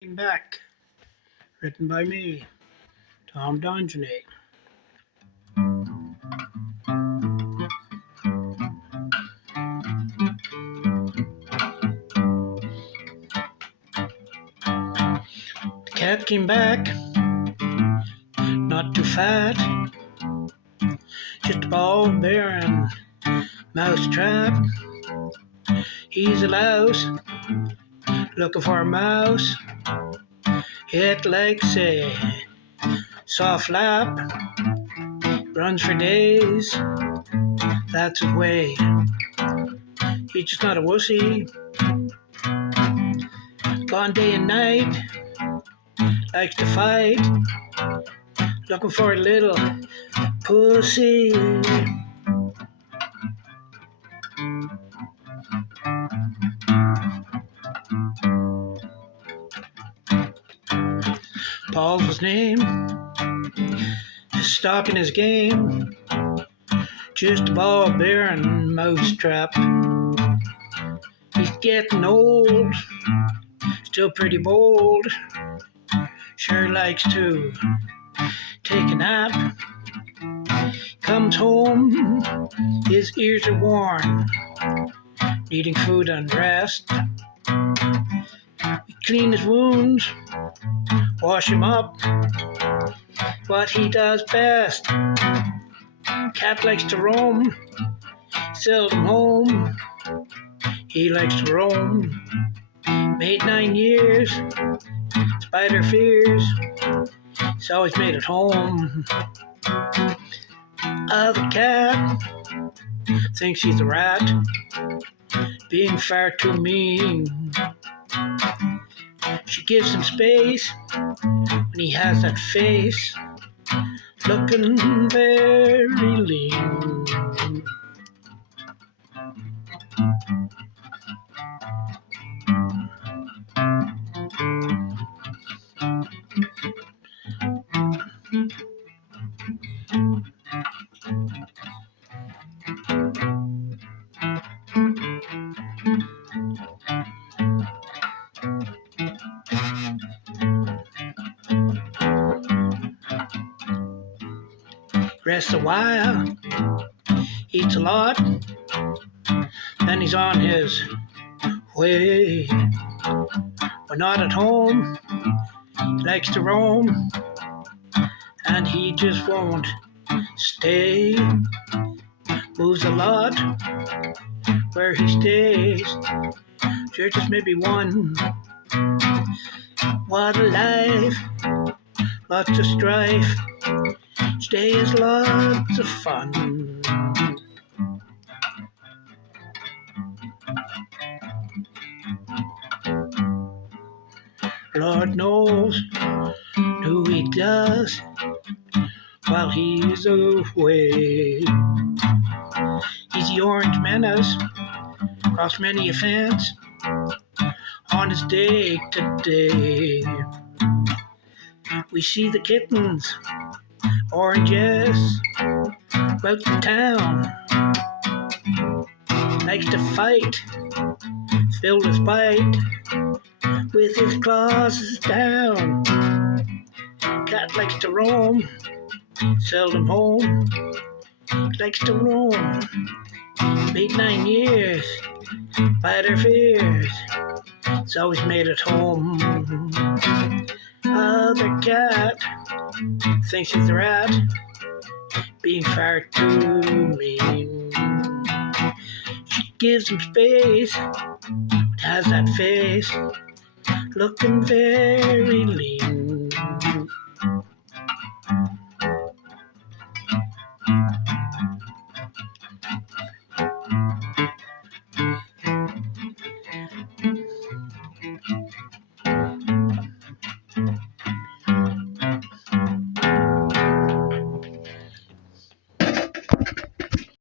Came Back, written by me, Tom Dontigny. The cat came back, not too fat, just a ball bearing mouse trap. He's a louse, looking for a mouse. It likes a soft lap, runs for days, that's his way. He's just not a wussy, gone day and night, likes to fight, looking for a little pussy. Paul's his name, stalking his game, just a ball bearing mousetrap. He's getting old, still pretty bold, sure likes to take a nap. Comes home, his ears are worn, needing food and rest. We clean his wounds, wash him up, what he does best. Cat likes to roam, seldom home, he likes to roam. Made 9 years, spider fears, he's always made at home. Other cat thinks he's a rat, being far too mean. She gives him space when he has that face, looking very lean. Rests a while, eats a lot, then he's on his way. When not at home, he likes to roam, and he just won't stay. Moves a lot where he stays, sure just maybe one. What a life, lots of strife, each day is lots of fun. Lord knows who he does while he's away. He's the orange menace, across many a fence, on his day to day. We see the kittens, oranges, about the town. Likes to fight, filled with spite, with his claws down. Cat likes to roam, seldom home, likes to roam. Made 9 years, by their fears, it's always made at home. Other cat thinks he's a rat, being far too mean. She gives him space, has that face, looking very lean.